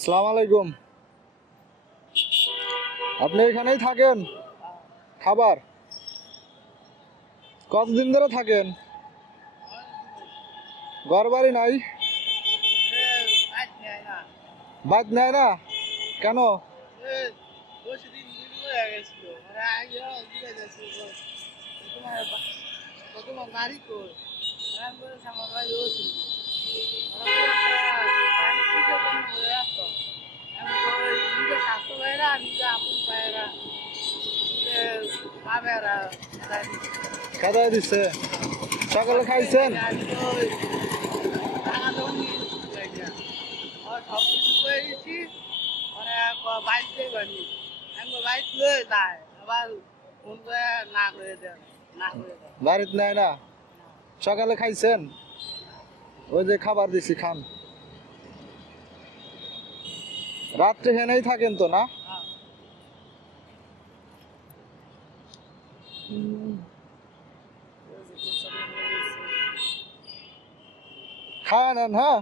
আসসালামু আলাইকুম। আপনি এখানেই থাকেন? খাবার কতদিন ধরে থাকেন? ঘর বাড়ি নাই? বাদ নেয় না কেন? খেতে দিচ্ছে। সকালে খাইছেন? বাড়িতে নেয় না? সকালে খাইছেন? ওই যে খাবার দিছি, খান। রাত্রে হেনেই থাকেন তো না? খাওয়া নেন, হ্যাঁ।